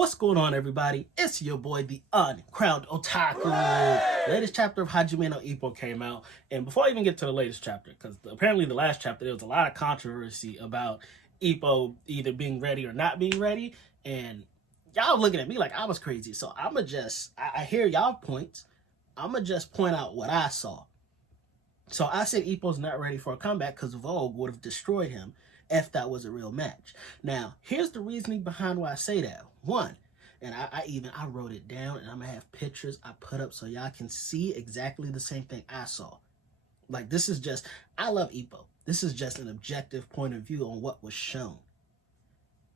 What's going on, everybody? It's your boy, the uncrowned Otaku. Latest chapter of Hajime no Ippo came out, and before I even get to the latest chapter, because apparently the last chapter there was a lot of controversy about Ippo either being ready or not being ready, and y'all looking at me like I was crazy. So I'ma just I hear y'all points. I'ma just point out what I saw. So I said Ippo's not ready for a comeback because Vogue would have destroyed him if that was a real match. Now, here's the reasoning behind why I say that. One, and I wrote it down, and I'm gonna have pictures I put up so y'all can see exactly the same thing I saw. Like, this is just, I love Ippo. This is just an objective point of view on what was shown.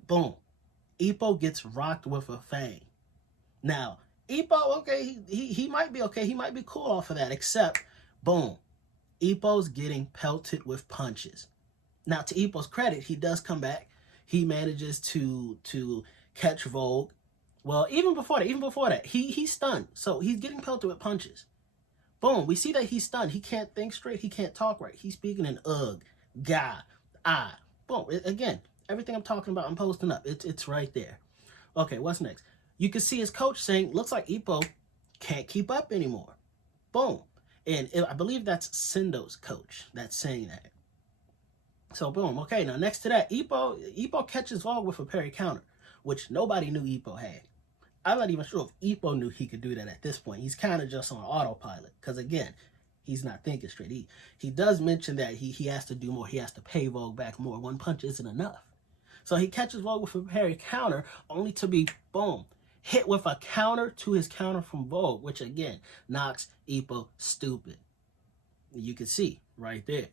Boom. Ippo gets rocked with a fang. Now, Ippo, okay, he might be okay. He might be cool off of that, except, boom, Ippo's getting pelted with punches. Now, to Ippo's credit, he does come back. He manages to catch Vogue. Well, even before that, he's stunned. So he's getting pelted with punches. Boom, we see that he's stunned. He can't think straight. He can't talk right. He's speaking in ga, ah. Boom, again, everything I'm talking about, I'm posting up. It's right there. Okay, what's next? You can see his coach saying, looks like Ippo can't keep up anymore. Boom. And I believe that's Sendo's coach that's saying that. So boom, okay, now next to that, Ippo catches Vogue with a parry counter, which nobody knew Ippo had. I'm not even sure if Ippo knew he could do that at this point. He's kind of just on autopilot, because again, he's not thinking straight. He does mention that he has to do more, he has to pay Vogue back more. One punch isn't enough. So he catches Vogue with a parry counter, only to be, boom, hit with a counter to his counter from Vogue, which again, knocks Ippo stupid. You can see right there.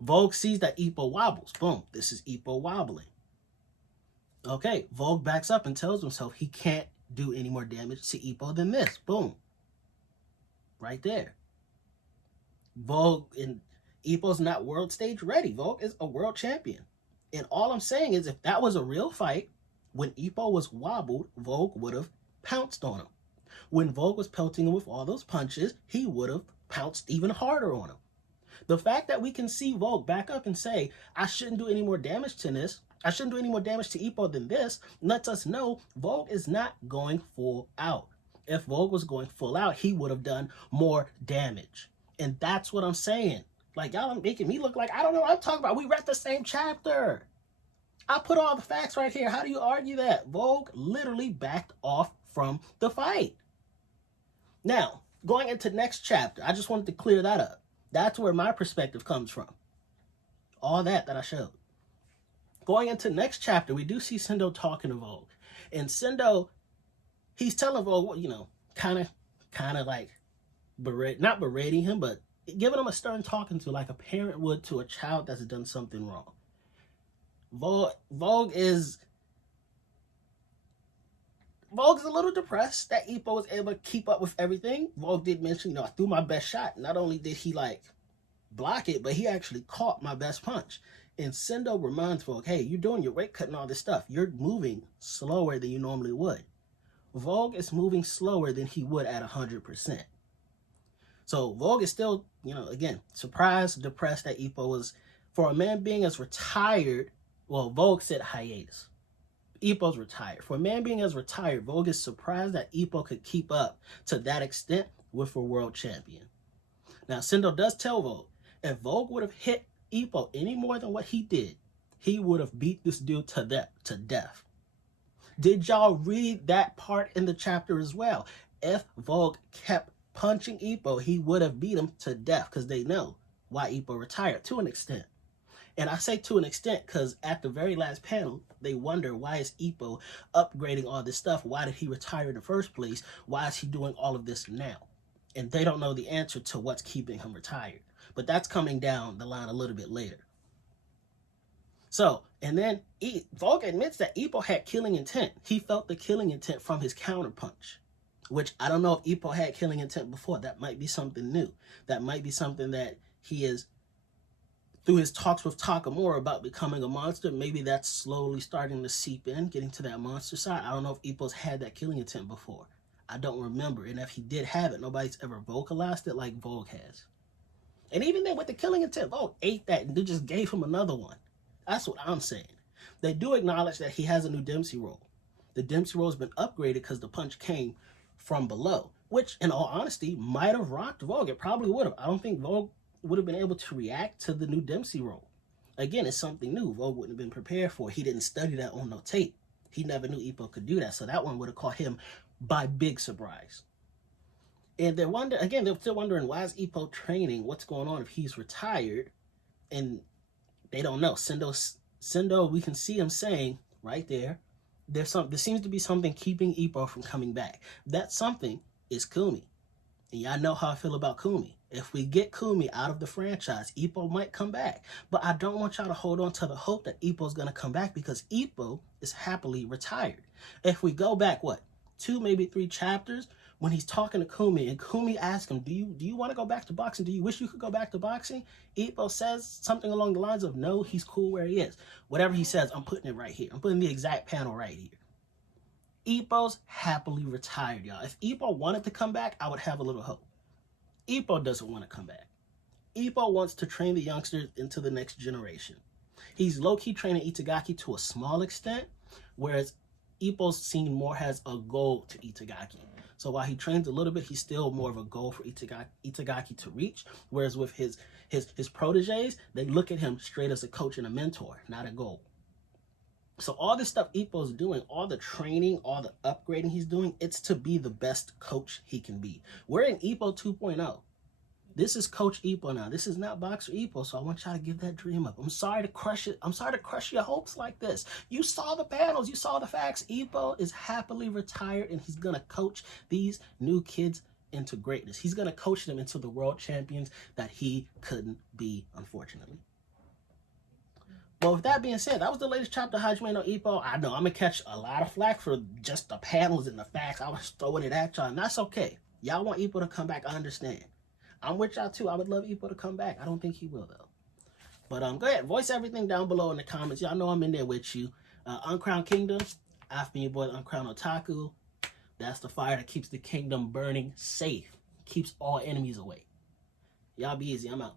Vogue sees that Ippo wobbles. Boom, this is Ippo wobbling. Okay, Vogue backs up and tells himself he can't do any more damage to Ippo than this. Boom. Right there. Vogue, and Ippo's not world stage ready. Vogue is a world champion. And all I'm saying is, if that was a real fight, when Ippo was wobbled, Vogue would have pounced on him. When Vogue was pelting him with all those punches, he would have pounced even harder on him. The fact that we can see Vogue back up and say, I shouldn't do any more damage to this, I shouldn't do any more damage to Ippo than this, lets us know Vogue is not going full out. If Vogue was going full out, he would have done more damage. And that's what I'm saying. Like, y'all are making me look like I don't know what I'm talking about. We read the same chapter. I put all the facts right here. How do you argue that? Vogue literally backed off from the fight. Now, going into next chapter, I just wanted to clear that up. That's where my perspective comes from. All that I showed. Going into next chapter, we do see Sendo talking to Vogue. And Sendo, he's telling Vogue, you know, kind of like, not berating him, but giving him a stern talking to, like a parent would to a child that's done something wrong. Vogue is a little depressed that Ippo was able to keep up with everything. Vogue did mention, you know, I threw my best shot. Not only did he, like, block it, but he actually caught my best punch. And Sendo reminds Vogue, hey, you're doing your weight cut and all this stuff. You're moving slower than you normally would. Vogue is moving slower than he would at 100%. So Vogue is still, you know, again, surprised, depressed that Ippo was, for a man being as retired, well, Vogue said hiatus. Ippo's retired. For a man being as retired, Vogue is surprised that Ippo could keep up to that extent with a world champion. Now, Sendo does tell Vogue, if Vogue would have hit Ippo any more than what he did, he would have beat this dude to death. Did y'all read that part in the chapter as well? If Vogue kept punching Ippo, he would have beat him to death, because they know why Ippo retired to an extent. And I say to an extent because at the very last panel, they wonder, why is Ippo upgrading all this stuff? Why did he retire in the first place? Why is he doing all of this now? And they don't know the answer to what's keeping him retired. But that's coming down the line a little bit later. So, and then Vogue admits that Ippo had killing intent. He felt the killing intent from his counterpunch, which I don't know if Ippo had killing intent before. That might be something new. That might be something that he is, through his talks with Takamura about becoming a monster, maybe that's slowly starting to seep in, getting to that monster side. I don't know if Ippo's had that killing intent before. I don't remember. And if he did have it, nobody's ever vocalized it like Vogue has. And even then with the killing intent, Vogue ate that and they just gave him another one. That's what I'm saying. They do acknowledge that he has a new Dempsey role. The Dempsey role's been upgraded because the punch came from below, which, in all honesty, might have rocked Vogue. It probably would have. I don't think Vogue would have been able to react to the new Dempsey role. Again, it's something new. Vogue wouldn't have been prepared for. He didn't study that on no tape. He never knew Ippo could do that, so that one would have caught him by big surprise. And they're still wondering, why is Ippo training? What's going on if he's retired? And they don't know. Sendo, we can see him saying right there, there seems to be something keeping Ippo from coming back. That something is Kumi. And y'all know how I feel about Kumi. If we get Kumi out of the franchise, Ippo might come back. But I don't want y'all to hold on to the hope that Ippo's going to come back, because Ippo is happily retired. If we go back, 2, maybe 3 chapters, when he's talking to Kumi, and Kumi asks him, do you want to go back to boxing? Do you wish you could go back to boxing? Ippo says something along the lines of, no, he's cool where he is. Whatever he says, I'm putting it right here. I'm putting the exact panel right here. Ippo's happily retired, y'all. If Ippo wanted to come back, I would have a little hope. Ippo doesn't want to come back. Ippo wants to train the youngsters into the next generation. He's low-key training Itagaki to a small extent, whereas Ippo's seen more as a goal to Itagaki. So while he trains a little bit, he's still more of a goal for Itagaki to reach. Whereas with his proteges, they look at him straight as a coach and a mentor, not a goal. So all this stuff Ippo's doing, all the training, all the upgrading he's doing, it's to be the best coach he can be. We're in Ippo 2.0. This is Coach Ippo now. This is not Boxer Ippo, so I want y'all to give that dream up. I'm sorry to crush it. I'm sorry to crush your hopes like this. You saw the panels. You saw the facts. Ippo is happily retired, and he's going to coach these new kids into greatness. He's going to coach them into the world champions that he couldn't be, unfortunately. Well, with that being said, that was the latest chapter of Hajime no Ippo. I know I'm going to catch a lot of flack for just the panels and the facts. I was throwing it at y'all, and that's okay. Y'all want Ippo to come back. I understand. I'm with y'all too. I would love Ippo to come back. I don't think he will, though. But go ahead. Voice everything down below in the comments. Y'all know I'm in there with you. Uncrowned Kingdom. I've been your boy, Uncrowned Otaku. That's the fire that keeps the kingdom burning safe. Keeps all enemies away. Y'all be easy. I'm out.